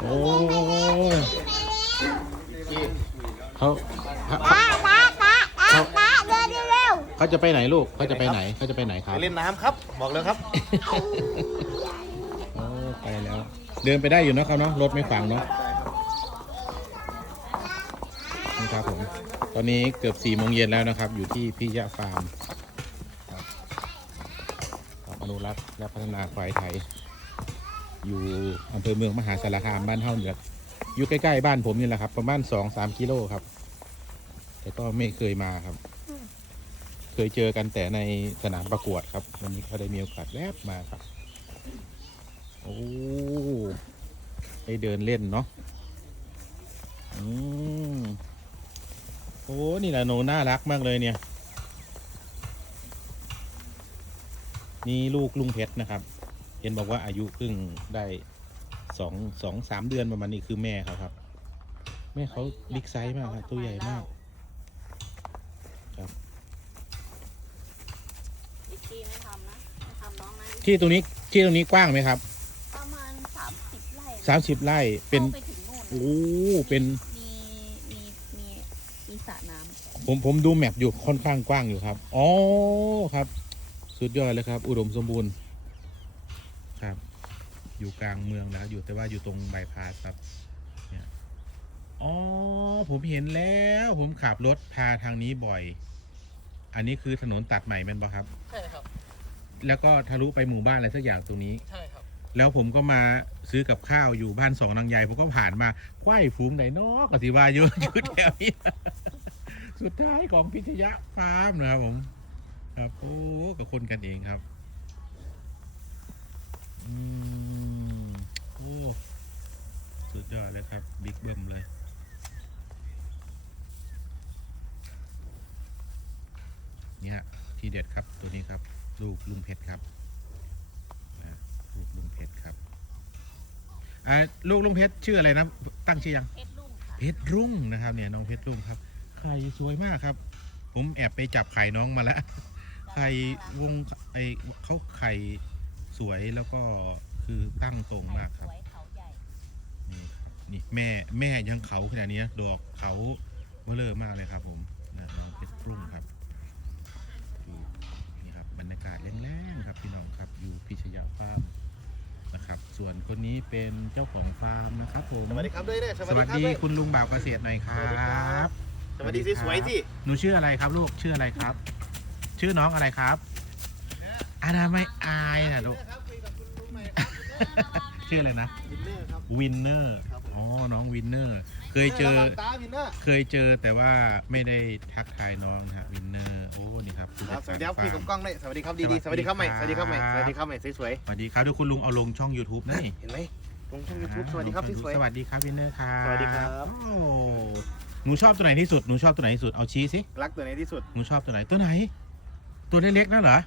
โอ้ยเขาเขาตาตาตาตาตาเดินเร็วเขาจะไปไหนลูกเขาจะไปไหนเขาจะไปไหนคไปรับเล่นน้ำครับ บอกเลยครับโอ้ไปแล้ว เดินไปได้อยู่นะครับเนาะรถไม่ฝังเนาะนี่ครับผมตอนนี้เกือบสี่โมงเย็นแล้วนะครับ อยู่ที่พิยะฟาร์มครับครับอนุรักษ์และพัฒนาควายไทย อยู่อำเภอเมืองมหาสารคามบ้านเฮาเนี่ยอยู่ใกล้ๆบ้านผมนี่แหละครับ ประมาณสองสามกิโลครับ แต่ก็ไม่เคยมาครับ เคยเจอกันแต่ในสนามประกวดครับ วันนี้เขาได้มีโอกาสแวบมาครับ โอ้ได้เดินเล่นเนาะอืมโอ้นี่แหละโนน่ารักมากเลยเนี่ย นี่ลูกลุงเพชรนะครับ ห็นบอกว่าอายุเพิ่งได้สองสองสามเดือนประมาณนี้คือแม่เขาครับ แม่เขาบิ๊กไซส์มากครับตัวใหญ่มากครับอีกทีไม่ทำนะไม่ทำน้องนะที่ตรงนี้ที่ตรงนี้กว้างไหมครับประมาณสามสิบไร่สามสิบไร่เป็นข้าไปถึงนู่นโอ้เป็นมีมีมีมีสระน้ผมผมดูแมปอยู่ค่อนข้างกว้างอยู่ครับ อ๋อครับ สุดยอดเลยครับ อุดมสมบูรณ์ ครับ อยู่กลางเมืองแล้วอยู่แต่ว่าอยู่ตรงบายพาสครับเนี่ยอ๋อผมเห็นแล้ว ผมขับรถพาทางนี้บ่อย อันนี้คือถนนตัดใหม่แมันปะครับ ใช่ครับ แล้วก็ทะลุไปหมู่บ้านอะไรสักอย่างตรงนี้ ใช่ครับ แล้วผมก็มาซื้อกับข้าวอยู่บ้านสองนางยายผมก็ผ่านมาควายฝูงไหนนอกกสิว่าอยู่อยู่แถวนี้สุดท้ายของพิทยะฟาร์มนะครับผม ครับโอ้กับคนกันเองครับ อืมโอ้สุดยอดเลยครับ บิ๊กเบิ้มเลยนี่ฮะที่เด็ดครับตัวนี้ครับ ลูกลุงเพชรครับอ่าลูกลุงเพชรครับอ่าลูกลุงเพชรชื่ออะไรนะ ตั้งชื่อยังำเพชรลุ่งค่ะ เพชรรุ่งนะครับเนี่ยน้องเพชรรุ่งครับไข่สวยมากครับ ผมแอบไปจับไข่น้องมาแล้วไข่วงไอเขาไข่ สวยแล้วก็คือตั้งตรงมากครับสวยเขาใหญ่นี่ครับนี่แม่แม่ยังเขาขนาดนี้นะดอกเขาเบลอมากเลยครับ ผมนะน้องเพชรรุ่งครับดูนี่ครับบรรยากาศแรงๆครับพี่น้องครับอยู่พิชยาฟาร์มนะครับ ส่วนคนนี้เป็นเจ้าของฟาร์มนะครับผมสวัสดีครับด้วยเนี่ยสวัสดีด้วย คุณลุงบ่าวเกษตรหน่อยครัสวัสดีครับ บ สวัสดีสวยๆที่หนูชื่ออะไรครับลูกชื่ออะไรครับ ชื่อน้องอะไรครับ อานาไม่อายนะลูกครับคุยกับคุณลุงใหม่ครับชื่ออะไรนะวินเนอร์ครับวินเนอร์ครับผมอ๋อน้องวินเนอร์ เคยเจอระวังตาวินเนอร์เคยเจอแต่ว่าไม่ได้ทักทายน้องนะครับวินเนอร์โอ้นี่ครับณครับสวัสดีครับฟาคุยร์กับมกล้องด้วยสวัสดีครับดีๆสวัสดีครับใหม่สวัสดีครับใหม่สวัสดีครับใหม่สวยสวัสดีครับเดี๋ยวคุณลุงเอาลงช่อง YouTube นะนี่ๆเห็นไหมลงช่องยูทูบสวัสดีครับที่สวยสวัสดีครับวินเนอร์ครับสวัสดีครับโอ้หนูชอบตัวไหนที่สุดหนูชอบตัวไหนที่สุดเอาชี้สิรักตัวไหนที่สุดหนูชอบตัวไหนตัวไหน ตัวเล็กๆนั่นเหรอ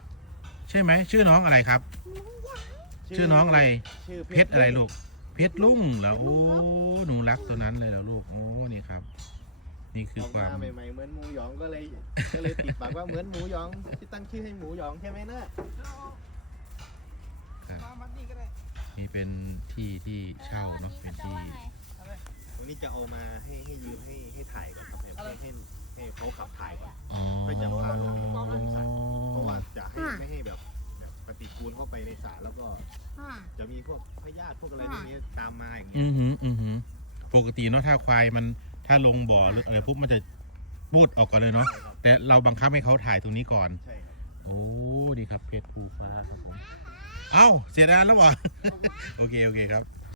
ใช่ไหมชื่อน้องอะไรครับ ชื่อน้องอะไร ชื่อเพชรอะไรลูก เพชรลุงเหรอโอ้หนูรักตัวนั้นเลยเหรอลูกโอ้นี่ครับ นี่คือออกความมาใหม่ๆเหมือนหมูหยองก็เลยก็เลยติดปากว่าเหมือนหมูหยองที่ตั้งชื่อให้หมูหยองใช่ไหมเนอะนี่เป็นที่ที่เช่าเนาะเป็นที่วันนี้จะเอามาให้ให้ยืมให้ให้ถ่ายก่อนครับให้ให้ให้ให้เขาขับถ่ายก่อนอ๋อไม่จำกัดหรอกเพราะว่าจะให้ไม่ให้แบบ แบบปฏิกูลเข้าไปในสารแล้วก็จะมีพวกพยาธิพวกอะไรพวกนี้ตามมาอย่างเงี้อืยอหืออือหือปกติเนาะถ้าควายมันถ้าลงบ่อหรืออะไรปุ๊บมันจะบูดออกก่อนเลยเนาะใช่ครับแต่เราบังคับให้เขาถ่ายตรงนี้ก่อน ใช่ครับโอ้ดีครับเพชรภูฟ้าครับผมเอ้าเสียดายแล้ววะ โอเคโอเคครับ